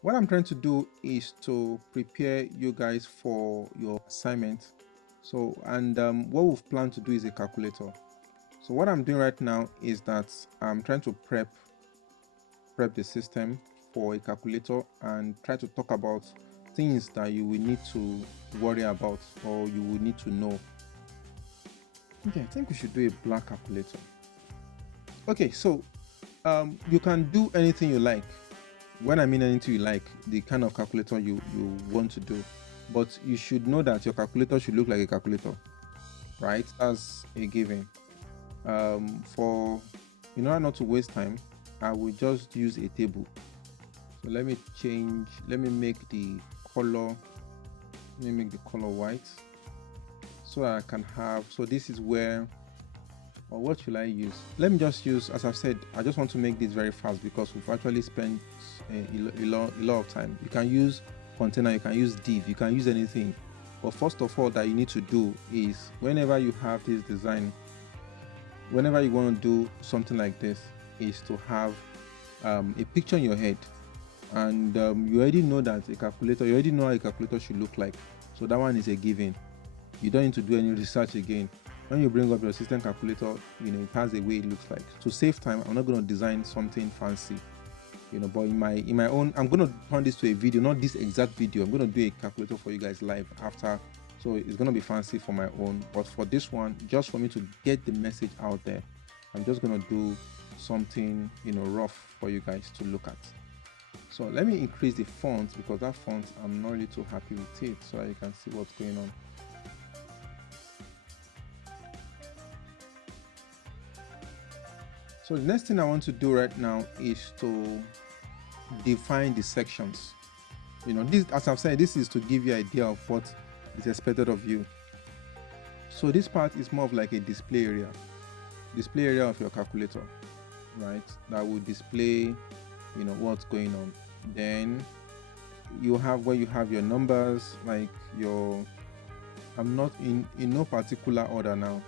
What I'm trying to do is to prepare you guys for your assignment. So, and what we've planned to do is a calculator. So what I'm doing right now is that I'm trying to prep the system for a calculator and try to talk about things that you will need to worry about or you will need to know. Okay, I think we should do a black calculator. Okay, so you can do anything you like. When I mean anything you like, the kind of calculator you want to do, but you should know that your calculator should look like a calculator, right? As a given. For in order not to waste time, I will just use a table. So let me make the color, white, so that I can have, so this is where, or what should I use? Let me just use, as I've said, I just want to make this very fast because we've actually spent a lot of time. You can use container, you can use div, you can use anything. But first of all that you need to do is, whenever you have this design, whenever you want to do something like this, is to have a picture in your head. And you already know that a calculator, you already know how a calculator should look like. So that one is a given. You don't need to do any research again. When you bring up your system calculator, it has a way it looks like. To save time, I'm not going to design something fancy, but in my own, I'm going to turn this to a video, not this exact video. I'm going to do a calculator for you guys live after, so it's going to be fancy for my own. But for this one, just for me to get the message out there, I'm just going to do something rough for you guys to look at. So let me increase the font, because that font I'm not really too happy with it, so that you can see what's going on. So the next thing I want to do right now is to define the sections. This, as I've said, this is to give you an idea of what is expected of you. So this part is more of like a display area of your calculator, right? That will display what's going on. Then you have where you have your numbers, like your, I'm not in no particular order now,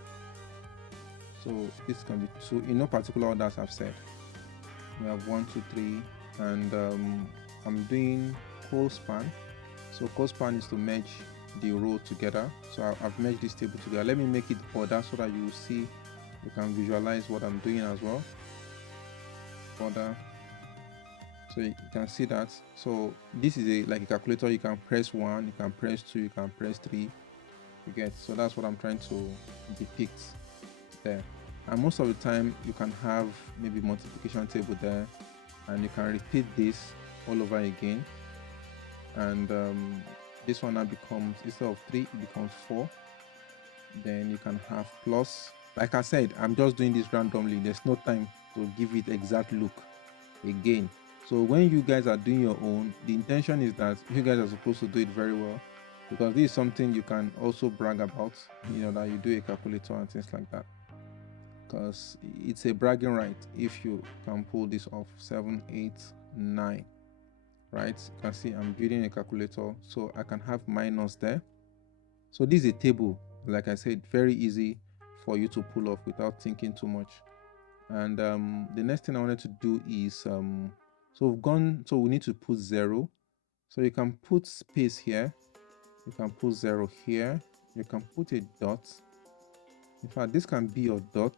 so this can be two in no particular order. As I've said, we have 1 2 3, and I'm doing cospan. So cospan is to merge the row together. So I've merged this table together. Let me make it border so that you will see, you can visualize what I'm doing as well. Border, so you can see that. So this is like a calculator. You can press 1, you can press 2, you can press 3, you get. So that's what I'm trying to depict there. And most of the time you can have maybe multiplication table there, and you can repeat this all over again. And this one now becomes, instead of 3, it becomes 4. Then you can have plus. Like I said, I'm just doing this randomly. There's no time to give it exact look again. So when you guys are doing your own, the intention is that you guys are supposed to do it very well, because this is something you can also brag about, that you do a calculator and things like that, because it's a bragging right if you can pull this off. 7 8 9, right? You can see I'm building a calculator, so I can have minus there. So this is a table, like I said, very easy for you to pull off without thinking too much. And the next thing I wanted to do is so we need to put 0. So you can put space here, you can put 0 here, you can put a dot. In fact, this can be your dot.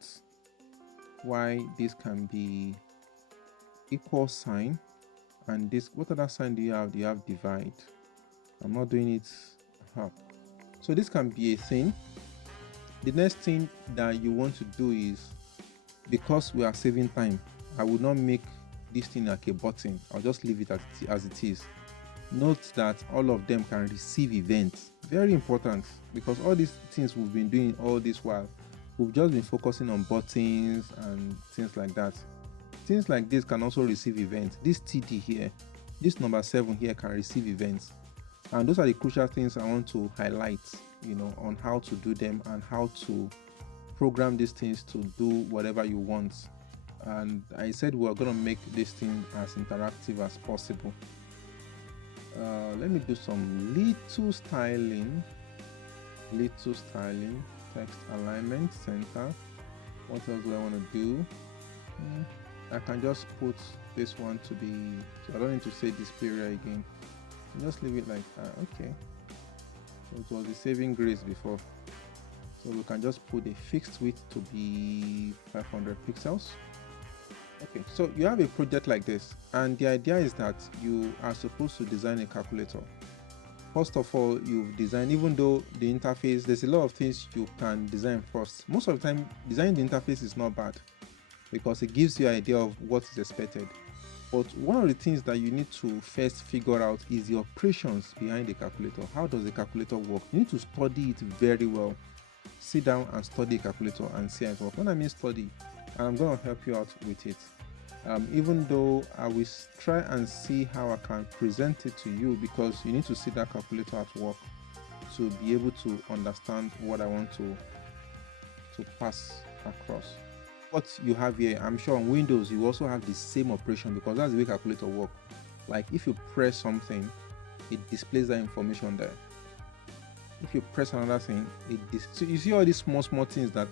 Why this can be equal sign, and this, what other sign do you have? Do you have divide? I'm not doing it. So this can be a thing. The next thing that you want to do is, because we are saving time, I will not make this thing like a button. I'll just leave it as it is. Note that all of them can receive events. Very important, because all these things we've been doing all this while, we've just been focusing on buttons and things like that. Things like this can also receive events. This TD here, this number 7 here, can receive events. And those are the crucial things I want to highlight, on how to do them and how to program these things to do whatever you want. And I said we're going to make this thing as interactive as possible. Let me do some little styling, text alignment, center. What else do I want to do? I can just put this one to be, so I don't need to say display area again. Just leave it like okay. So it was the saving grace before. So we can just put a fixed width to be 500 pixels. Okay, so you have a project like this, and the idea is that you are supposed to design a calculator. First of all, you've designed, even though the interface, there's a lot of things you can design first. Most of the time, designing the interface is not bad because it gives you an idea of what is expected. But one of the things that you need to first figure out is the operations behind the calculator. How does the calculator work? You need to study it very well. Sit down and study a calculator and see how it works. When I mean study, and I'm going to help you out with it. Even though I will try and see how I can present it to you, because you need to see that calculator at work to be able to understand what I want to pass across. What you have here, I'm sure on Windows you also have the same operation, because that's the way calculator work. Like if you press something, it displays that information there. If you press another thing, so you see all these small things that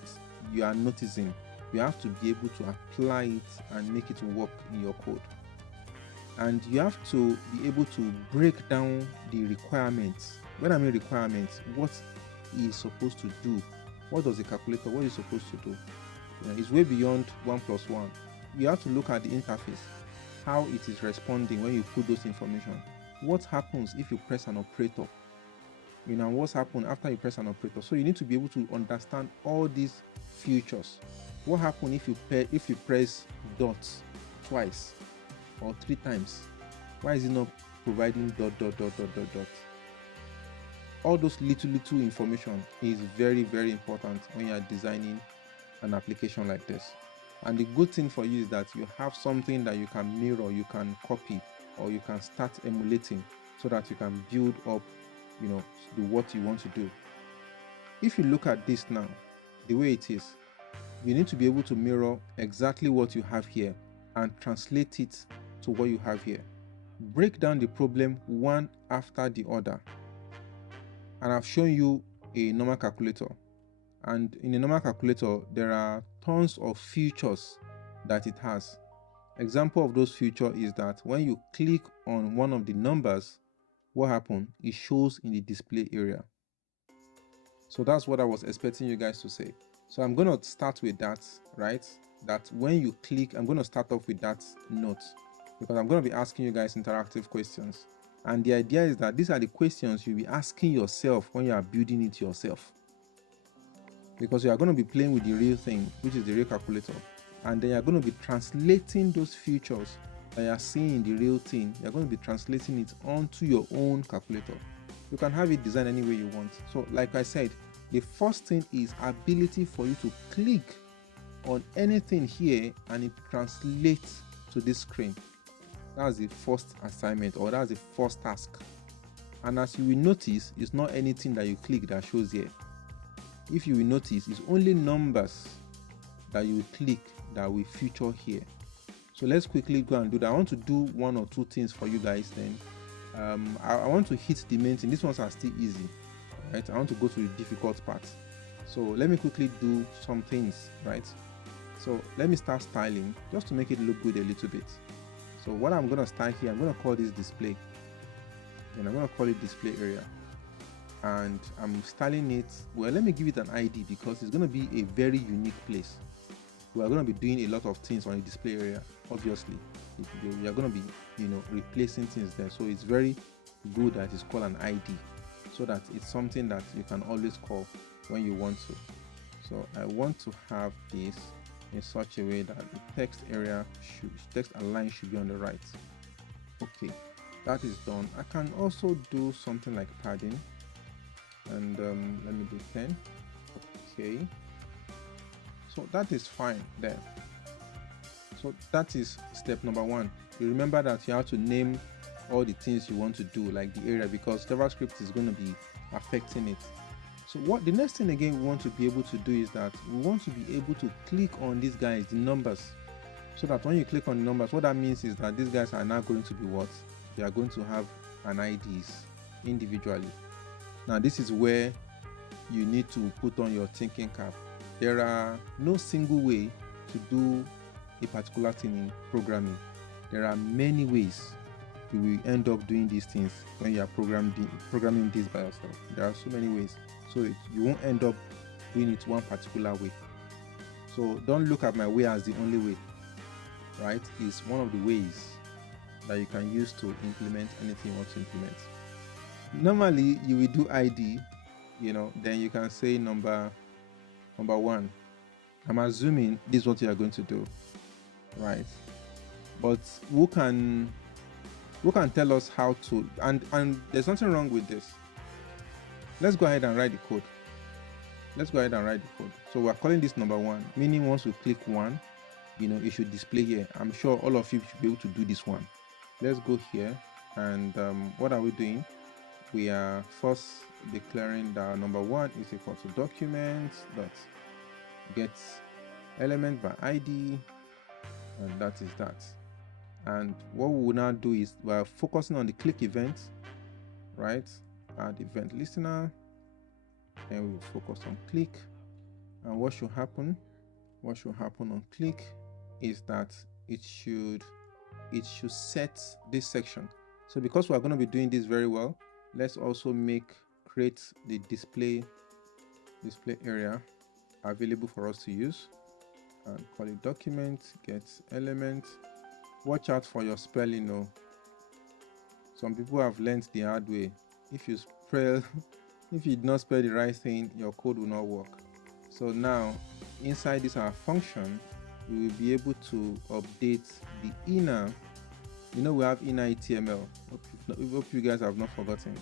you are noticing. You have to be able to apply it and make it work in your code. And you have to be able to break down the requirements. When I mean requirements, what is supposed to do? What does the calculator, what is supposed to do? It's way beyond 1 + 1. You have to look at the interface, how it is responding when you put those information. What happens if you press an operator? What's happened after you press an operator? So you need to be able to understand all these features. What happens if you press dots twice or 3 times? Why is it not providing dot? All those little information is very, very important when you are designing an application like this. And the good thing for you is that you have something that you can mirror, you can copy, or you can start emulating, so that you can build up what you want to do. If you look at this now, the way it is, you need to be able to mirror exactly what you have here and translate it to what you have here. Break down the problem one after the other. And I've shown you a normal calculator. And in a normal calculator, there are tons of features that it has. Example of those features is that when you click on one of the numbers, what happens? It shows in the display area. So that's what I was expecting you guys to say. So I'm going to start with that, right? That when you click, I'm going to start off with that note, because I'm going to be asking you guys interactive questions. And the idea is that these are the questions you'll be asking yourself when you are building it yourself. Because you are going to be playing with the real thing, which is the real calculator. And then you're going to be translating those features that you are seeing in the real thing. You're going to be translating it onto your own calculator. You can have it designed any way you want. So like I said, the first thing is ability for you to click on anything here and it translates to this screen. That's the first assignment, or that's the first task. And as you will notice, it's not anything that you click that shows here. If you will notice, it's only numbers that you will click that will feature here. So let's quickly go and do that. I want to do 1 or 2 things for you guys then. I want to hit the main thing. These ones are still easy, right? I want to go to the difficult part. So let me quickly do some things, right? So let me start styling just to make it look good a little bit. So what I'm going to style here, I'm going to call this display, and I'm going to call it display area. And I'm styling it, well, let me give it an ID, because it's going to be a very unique place. We are going to be doing a lot of things on the display area. Obviously, we are going to be replacing things there, so it's very good that it's called an ID, so that it's something that you can always call when you want to. So I want to have this in such a way that the text area text align should be on the right. Okay, that is done. I can also do something like padding, and let me do 10. Okay, so that is fine there. So that is step number 1. You remember that you have to name all the things you want to do, like the area, because JavaScript is going to be affecting it. So what the next thing again we want to be able to do is that we want to be able to click on these guys, the numbers, so that when you click on the numbers, what that means is that these guys are now going to be what? They are going to have an IDs individually. Now this is where you need to put on your thinking cap. There are no single way to do a particular thing in programming. There are many ways you will end up doing these things when you are programming this by yourself. There are so many ways, so you won't end up doing it one particular way. So don't look at my way as the only way, right? It's one of the ways that you can use to implement anything you want to implement. Normally you will do ID, then you can say number one. I'm assuming this is what you are going to do, right? But who can tell us how to, and there's nothing wrong with this. Let's go ahead and write the code. So we're calling this number one, meaning once we click one, it should display here. I'm sure all of you should be able to do this one. Let's go here, and what are we doing? We are first declaring that number one is equal to document dot get element by ID, and that is that. And what we will now do is we're focusing on the click event, right? Add event listener, and we will focus on click. And what should happen on click is that it should set this section. So because we're going to be doing this very well, let's also create the display area available for us to use, and call it document get element. Watch out for your spelling. Some people have learned the hard way. If you did not spell the right thing, your code will not work. So now inside this our function, we will be able to update the inner. We have inner HTML. Hope you guys have not forgotten.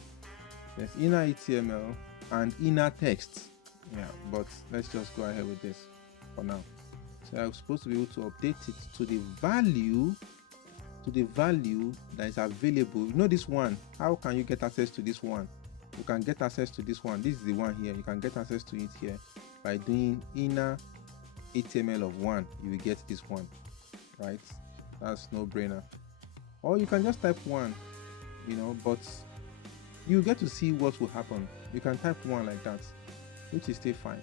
There's inner HTML and inner text. Yeah, but let's just go ahead with this for now. So I'm supposed to be able to update it to the value that is available. This one. How can you get access to this one? You can get access to this one. This is the one here. You can get access to it here by doing inner HTML of 1. You will get this one, right? That's no brainer. Or you can just type 1, but you get to see what will happen. You can type 1 like that, which is still fine.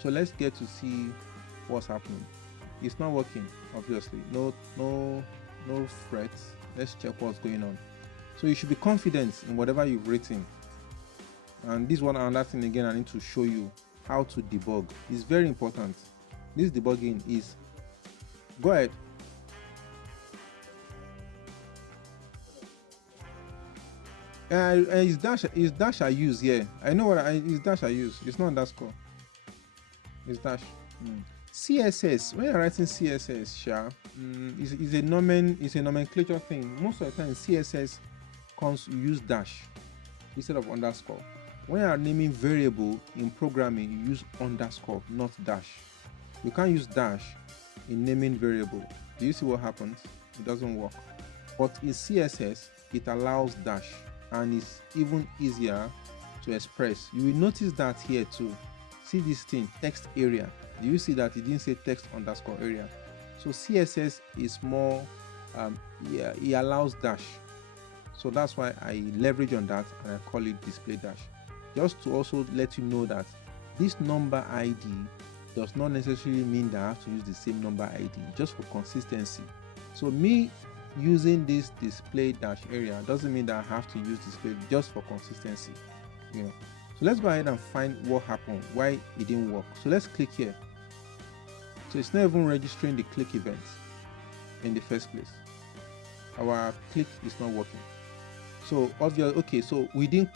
So let's get to see what's happening. It's not working, obviously. No fret. Let's check what's going on. So you should be confident in whatever you've written. And this one, another thing again, I need to show you how to debug. It's very important. This debugging is, go ahead. It's dash I use. Yeah, I know it's dash I use. It's not underscore. It's dash. CSS. When you're writing CSS, is a nomenclature thing. Most of the time, CSS you use dash instead of underscore. When you are naming variable in programming, you use underscore, not dash. You can't use dash in naming variable. Do you see what happens? It doesn't work. But in CSS, it allows dash, and it's even easier to express. You will notice that here too. See this thing, text area. Do you see that it didn't say text underscore area? So CSS is more, it allows dash. So that's why I leverage on that and I call it display dash. Just to also let you know that this number ID does not necessarily mean that I have to use the same number ID, just for consistency. So me using this display dash area doesn't mean that I have to use display, just for consistency. So let's go ahead and find what happened, why it didn't work. So let's click here. So it's not even registering the click event in the first place. Our click is not working. So obviously, okay, so we didn't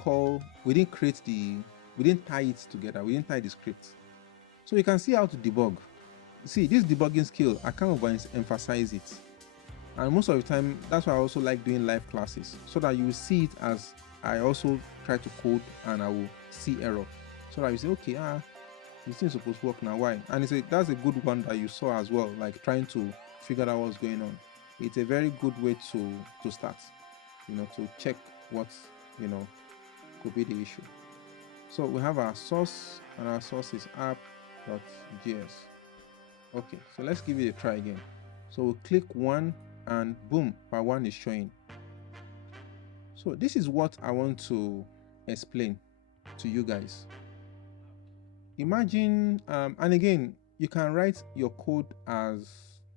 tie it together. We didn't tie the script. So you can see how to debug. See, this debugging skill, I can't emphasize it. And most of the time, that's why I also like doing live classes, so that you will see it as I also try to code and I will see error. So that you say, okay, this thing is supposed to work now, why? And that's a good one that you saw as well, like trying to figure out what's going on. It's a very good way to start, to check what, could be the issue. So we have our source, and our source is app.js. Okay, so let's give it a try again. So we'll click 1 and boom, our 1 is showing. So this is what I want to explain to you guys. Imagine, and again, you can write your code as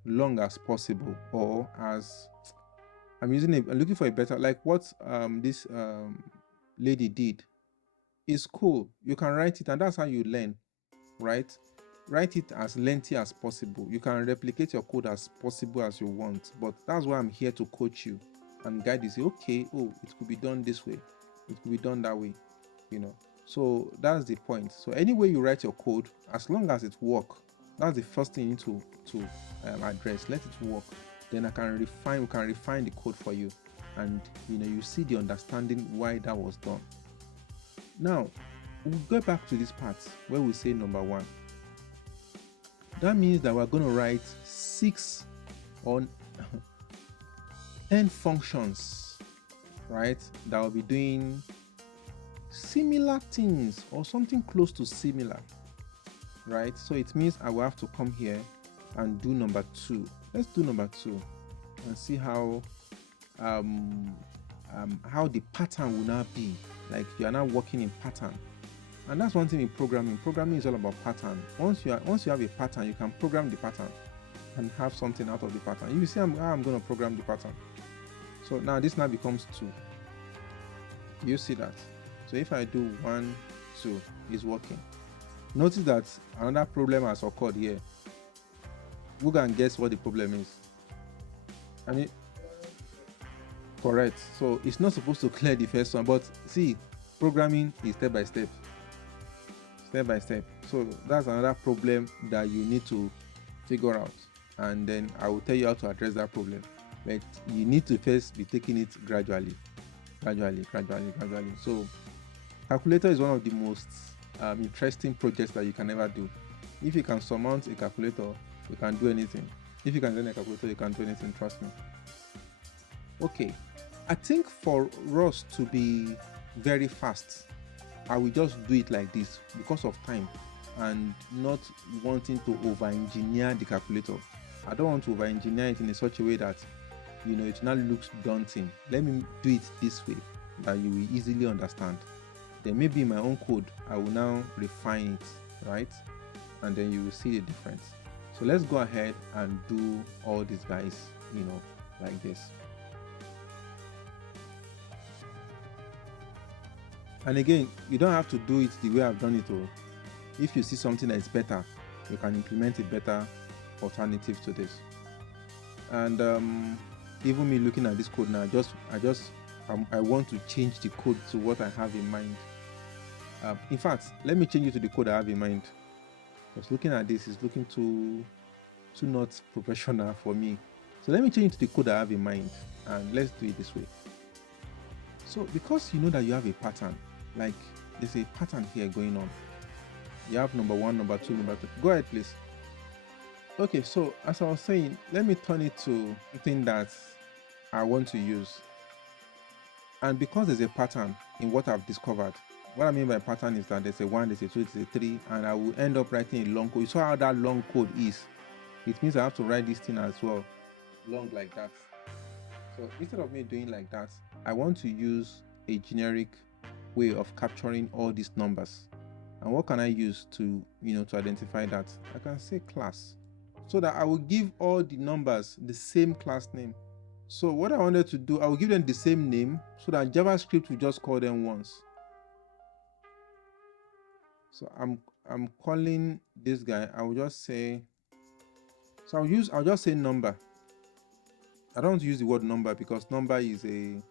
long as possible, or as I'm looking for a better, like what this lady did is cool. You can write it, and that's how you learn, right? Write it as lengthy as possible. You can replicate your code as possible as you want, but that's why I'm here to coach you and guide you. Say, okay, oh, it could be done this way, it could be done that way, you know. So that's the point. So any way you write your code, as long as it works, that's the first thing you need to address. Let it work. Then we can refine the code for you, and you see the understanding why that was done. Now we'll go back to this part where we say number 1. That means that we're going to write 6 or 10 functions, right, that will be doing similar things or something close to similar, right? So it means I will have to come here and do number 2. Let's do number 2 and see how the pattern will now be. Like, you are now working in pattern. And that's one thing in programming. Programming is all about pattern. Once you have a pattern, you can program the pattern and have something out of the pattern. You see I'm going to program the pattern. So now this now becomes 2. You see that? So if I do 1, 2, it's working. Notice that another problem has occurred here. Who can guess what the problem is? I mean, correct. So it's not supposed to clear the first one, but see, programming is step by step. So that's another problem that you need to figure out, and then I will tell you how to address that problem. But you need to first be taking it gradually. So calculator is one of the most interesting projects that you can ever do. If you can surmount a calculator, you can do anything. If you can learn a calculator, you can do anything, trust me. Okay, I think for us to be very fast, I will just do it like this because of time and not wanting to over-engineer the calculator. I don't want to over-engineer it in such a way that it now looks daunting. Let me do it this way that you will easily understand. Then maybe in my own code, I will now refine it, right? And then you will see the difference. So let's go ahead and do all these guys, like this. And again, you don't have to do it the way I've done it. Or if you see something that is better, you can implement a better alternative to this. And even me looking at this code now, I want to change the code to what I have in mind. In fact, let me change it to the code I have in mind. Because looking at this is looking too not professional for me. So let me change it to the code I have in mind, and let's do it this way. So because you know that you have a pattern, like there's a pattern here going on. You have number 1, number 2, number 3. Go ahead, please. Okay, so as I was saying, let me turn it to something that I want to use. And because there's a pattern in what I've discovered, what I mean by pattern is that there's a 1, there's a 2, there's a 3, and I will end up writing a long code. You saw how that long code is. It means I have to write this thing as well, long like that. So instead of me doing like that, I want to use a generic way of capturing all these numbers. And what can I use to identify that? I can say class, so that I will give all the numbers the same class name. So what I wanted to do, I will give them the same name so that JavaScript will just call them once. So I'm calling this guy, I will just say, so I'll just say number. I don't want to use the word number because number is a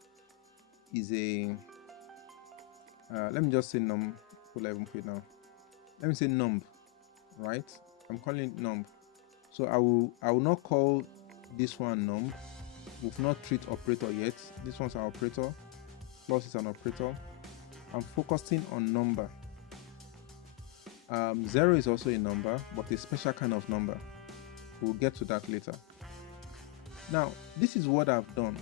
let me just say num. What I even put it now? Let me say num, right? I'm calling it num. So I will not call this one num. We've not treat operator yet. This one's an operator. Plus is an operator. I'm focusing on number. 0 is also a number, but a special kind of number. We'll get to that later. Now, this is what I've done.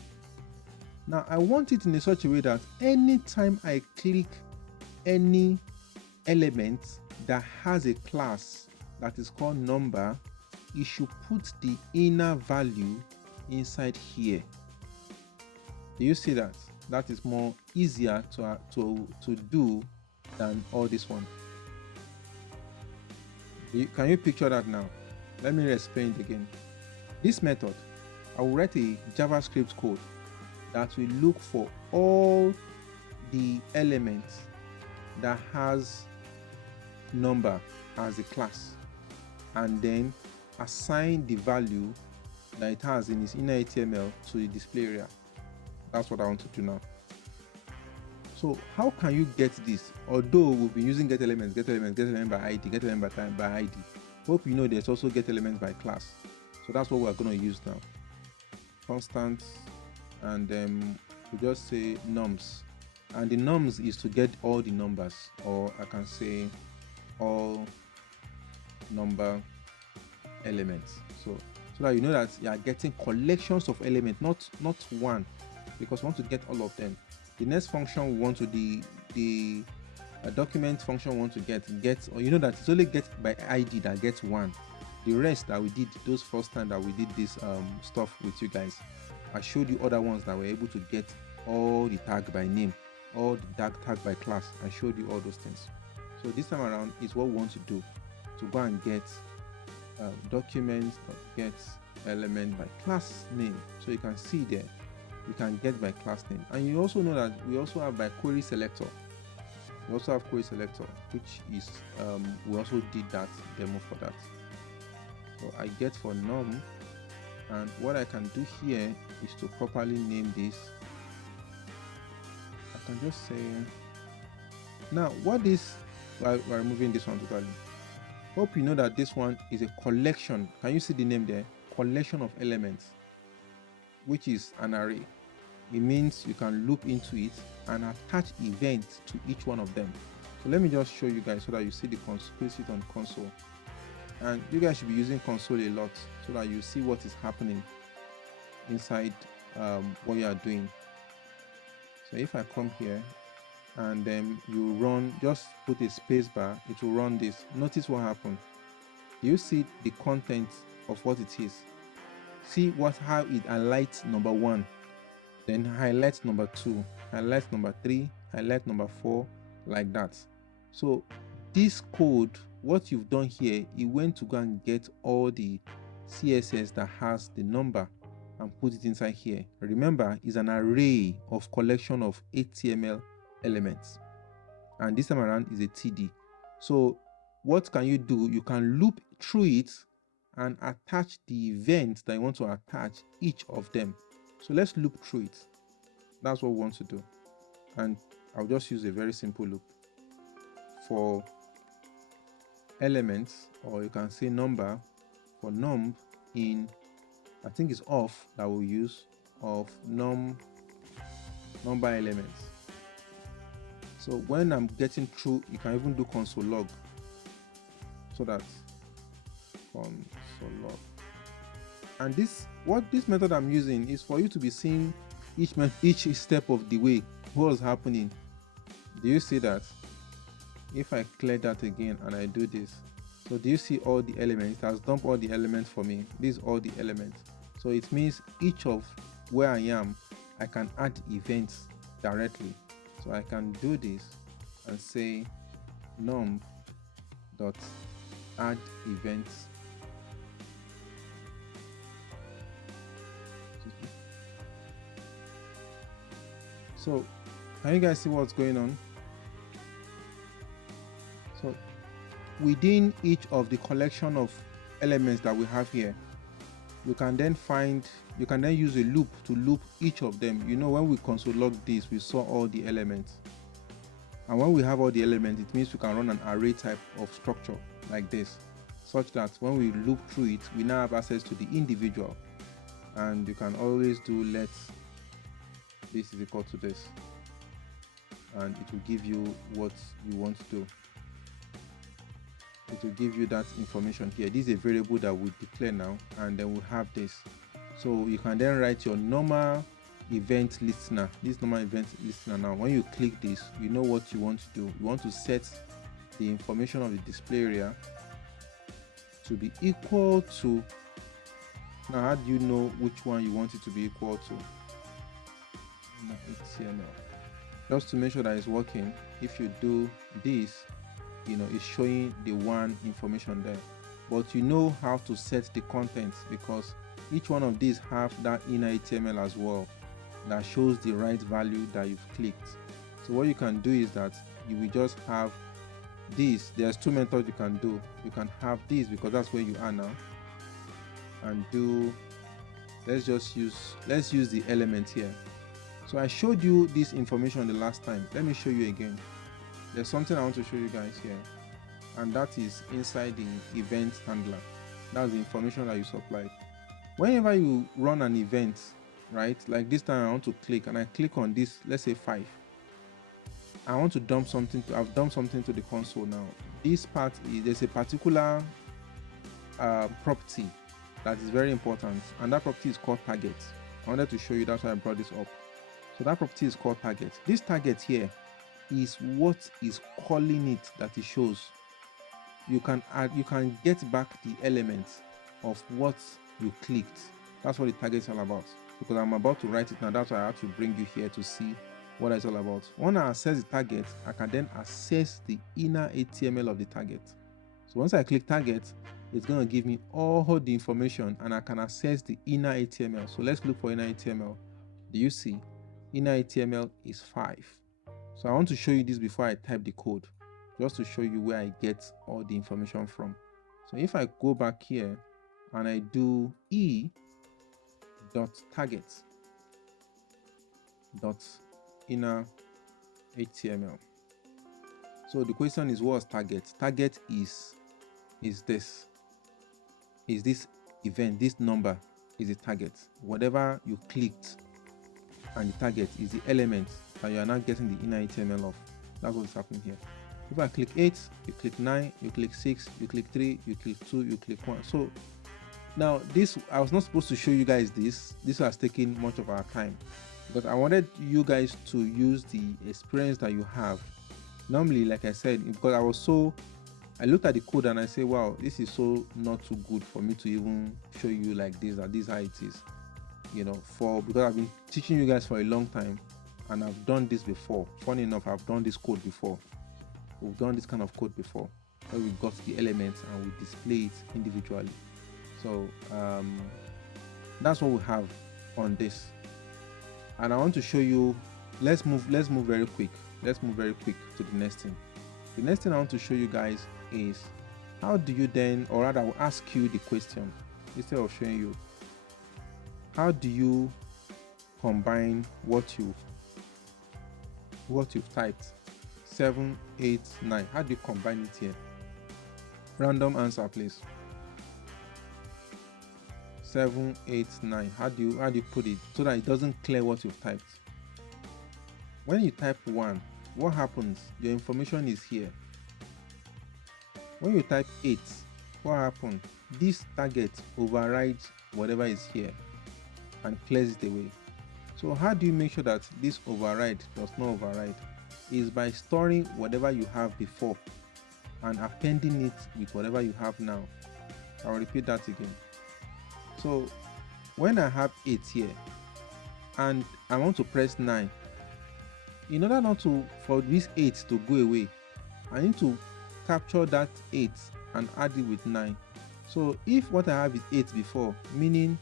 Now, I want it in such a way that anytime I click any element that has a class that is called number, it should put the inner value inside here. Do you see that? That is more easier to do than all this one. Can you picture that now? Let me explain it again. This method, I will write a JavaScript code that will look for all the elements that has number as a class, and then assign the value that it has in its inner HTML to the display area. That's what I want to do now. So how can you get this? Although we've been using get element by ID, get element by ID. Hope you know there's also get elements by class. So that's what we're going to use now. Constant, and we just say nums, and the nums is to get all the numbers, or I can say all number elements. So that you know that you are getting collections of elements, not one, because we want to get all of them. The next function we want to the document function we want to get, or you know that it's only get by ID that gets one. The rest that we did those first time that we did this stuff with you guys, I showed you other ones that were able to get all the tag by name, all the tag by class. I showed you all those things. So this time around is what we want to do, to go and get documents get element by class name. So you can see there, you can get by class name, and you also know that we also have by query selector. We also have query selector, which is we also did that demo for that. So I get for num, and what I can do here is to properly name this. I can just say, now what is, we're removing this one totally. Hope you know that this one is a collection. Can you see the name there? Collection of elements, which is an array. It means you can loop into it and attach events to each one of them. So let me just show you guys so that you see the console on console. And you guys should be using console a lot so that you see what is happening inside what you are doing. So if I come here and then you run, just put a space bar, it will run this. Notice what happened. You see the content of what it is. See how it highlights number 1, then highlights number 2, highlights number 3, highlight number 4, like that. So this code, what you've done here, it went to go and get all the CSS that has the number and put it inside here. Remember, it's an array of collection of HTML elements, and this time around is a TD. So what can you do? You can loop through it and attach the events that you want to attach each of them. So let's loop through it. That's what we want to do, and I'll just use a very simple loop for elements, or you can say number, for num in, I think it's off, that we'll use of number elements. So when I'm getting through, you can even do console log, so that console log. And this method I'm using is for you to be seeing each step of the way what is happening. Do you see that? If I clear that again and I do this, so do you see all the elements? It has dumped all the elements for me. These are all the elements. So it means each of where I am, I can add events directly. So I can do this and say num dot add events. So can you guys see what's going on? So within each of the collection of elements that we have here, you can then use a loop to loop each of them. You know, when we console log this, we saw all the elements, and when we have all the elements, it means we can run an array type of structure like this, such that when we loop through it, we now have access to the individual. And you can always do let this is equal to this, and it will give you what you want to do. It will give you that information here. This is a variable that we declare now, and then we'll have this. So you can then write your normal event listener. This normal event listener, now when you click this, you know what you want to do. You want to set the information of the display area to be equal to, now how do you know which one you want it to be equal to? HTML. Just to make sure that it's working, if you do this, you know, it's showing the one information there, but you know how to set the contents, because each one of these have that inner HTML as well that shows the right value that you've clicked. So what you can do is that you will just have this. There's two methods you can do. You can have this because that's where you are now, and do, let's use the element here. So I showed you this information the last time. Let me show you again. There's something I want to show you guys here, and that is inside the event handler. That's the information that you supplied. Whenever you run an event, right, like this time I want to click and I click on this, let's say 5. I want to dump something to, I've dumped something to the console now. This part is, there's a particular property that is very important, and that property is called target. I wanted to show you, that's why I brought this up. So that property is called target. This target here is what is calling it that it shows. You can add, you can get back the elements of what you clicked. That's what the target is all about. Because I'm about to write it now, that's why I have to bring you here to see what it's all about. When I access the target, I can then access the inner HTML of the target. So once I click target, it's going to give me all the information and I can access the inner HTML. So let's look for inner HTML. Do you see? Inner HTML is 5. So I want to show you this before I type the code, just to show you where I get all the information from. So if I go back here and I do e.target dot inner HTML. So the question is, what's target? Target is this event, this number is a target. Whatever you clicked and the target is the element that you are not getting the inner HTML of. That's what's happening here. If I click 8, you click 9, you click 6, you click 3, you click 2, you click 1. So now this, I was not supposed to show you guys this. This was taking much of our time because I wanted you guys to use the experience that you have. Normally, like I said, because I looked at the code and I say, wow, this is so not too good for me to even show you like this, that this is how it is, you know, because I've been teaching you guys for a long time and I've done this before. Funny enough, I've done this code before. We've done this kind of code before where we got the elements and we display it individually. So that's what we have on this. And I want to show you, let's move very quick. Let's move very quick to the next thing. The next thing I want to show you guys is how do you then, or rather I will ask you the question instead of showing you. How do you combine what you've typed? 7, 8, 9. How do you combine it here? Random answer, please. 7, 8, 9. How do you put it so that it doesn't clear what you've typed? When you type 1, what happens? Your information is here. When you type 8, what happens? This target overrides whatever is here and clears it away. So how do you make sure that this override does not override? Is by storing whatever you have before and appending it with whatever you have now. I'll repeat that again. So when I have 8 here and I want to press 9, in order not to, for this 8 to go away, I need to capture that 8 and add it with 9. So if what I have is 8 before, meaning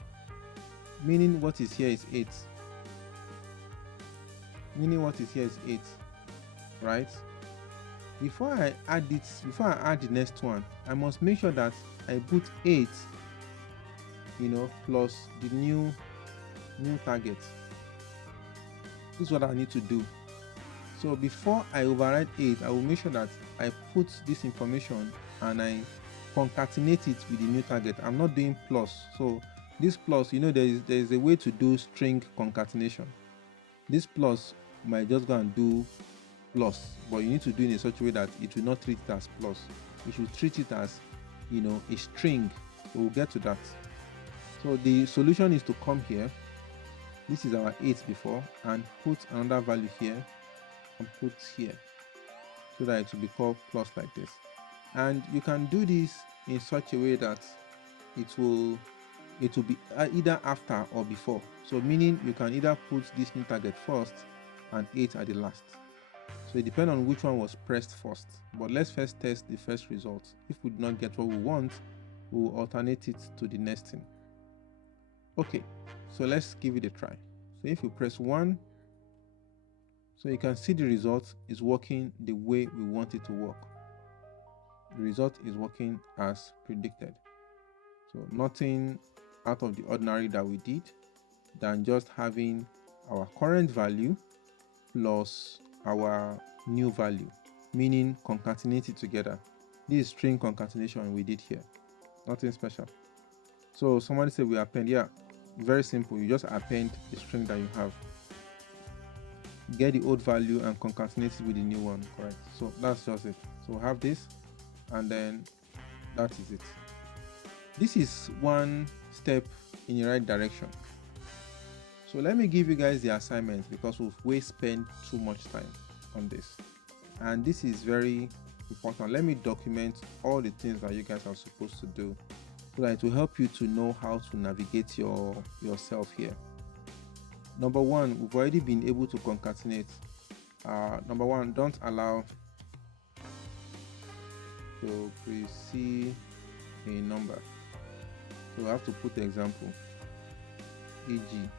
what is here is 8. Meaning what is here is 8, right? Before I add the next one, I must make sure that I put 8, plus the new target. This is what I need to do. So before I override 8, I will make sure that I put this information and I concatenate it with the new target. I'm not doing plus. So this plus, there is a way to do string concatenation. This plus might just go and do plus, but you need to do it in such a way that it will not treat it as plus. You should treat it as, a string. We'll get to that. So the solution is to come here. This is our 8 before, and put another value here and put here so that it will be called plus like this. And you can do this in such a way that it will be either after or before. So meaning you can either put this new target first and 8 at the last. So it depends on which one was pressed first. But let's first test the first result. If we do not get what we want, we will alternate it to the next thing. Okay, so let's give it a try. So if you press 1, so you can see the result is working the way we want it to work. The result is working as predicted. So nothing out of the ordinary that we did than just having our current value plus our new value, meaning concatenate it together. This is string concatenation we did here. Nothing special. So somebody said we append. Yeah, very simple. You just append the string that you have. Get the old value and concatenate it with the new one, correct? So that's just it. So we have this, and then that is it. This is one step in the right direction. So let me give you guys the assignment because we've spent too much time on this. And this is very important. Let me document all the things that you guys are supposed to do so that it will help you to know how to navigate yourself here. Number 1, we've already been able to concatenate. Number 1, don't allow to precede a number. So we have to put the example, e.g.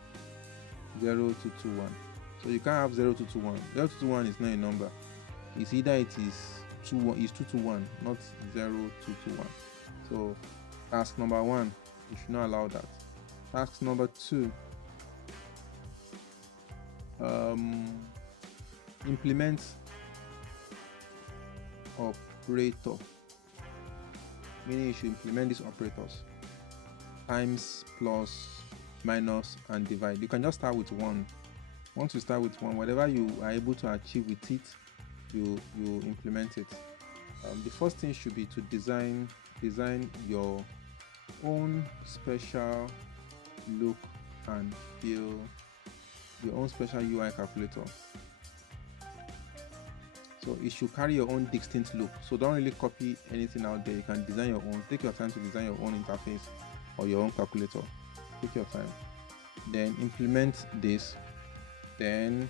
0221. So you can't have 0221. 0221 is not a number. It's either it is 221, not 0221. So task number 1, you should not allow that. Task number 2, implement operator, meaning you should implement these operators: times, plus, minus, and divide. You can just start with 1. Once you start with 1, whatever you are able to achieve with it, you implement it. The first thing should be to design your own special look and feel, your own special UI calculator. So it should carry your own distinct look. So don't really copy anything out there. You can design your own. Take your time to design your own interface or your own calculator. Take your time. Then implement this. Then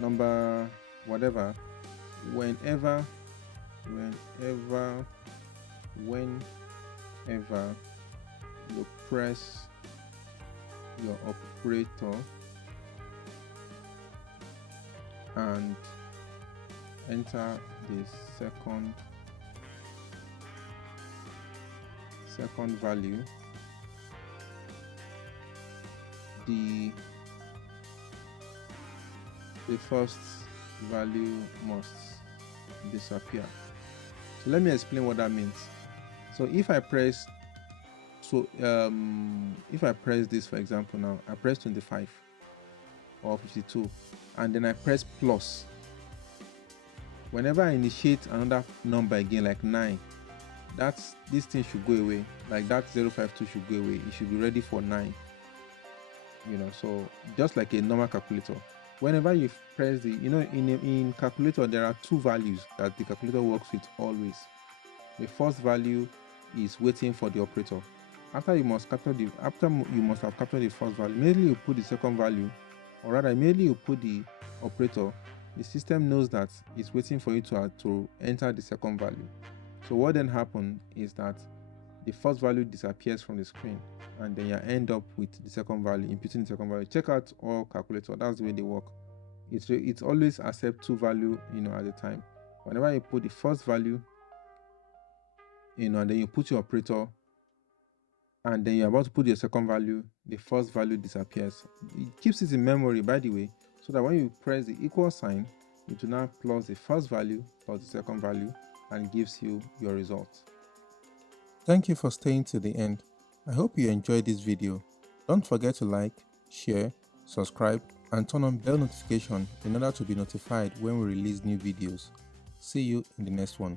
number whatever, whenever you press your operator and enter the second value, the first value must disappear. So let me explain what that means. So if I press this, for example, now I press 25 or 52 and then I press plus, whenever I initiate another number again, like 9, this thing should go away. Like that 052 should go away. It should be ready for 9. So just like a normal calculator, whenever you press in calculator there are 2 values that the calculator works with always. The first value is waiting for the operator. After you must have captured the first value, immediately you put the second value, or rather immediately you put the operator, the system knows that it's waiting for you to enter the second value. So what then happens is that the first value disappears from the screen, and then you end up with the second value, imputing the second value. Check out all calculator. That's the way they work. It's always accept 2 value at a time. Whenever you put the first value, and then you put your operator, and then you're about to put your second value, the first value disappears. It keeps it in memory, by the way, so that when you press the equal sign, it will now plus the first value plus the second value, and it gives you your result. Thank you for staying to the end. I hope you enjoyed this video. Don't forget to like, share, subscribe, and turn on bell notification in order to be notified when we release new videos. See you in the next one.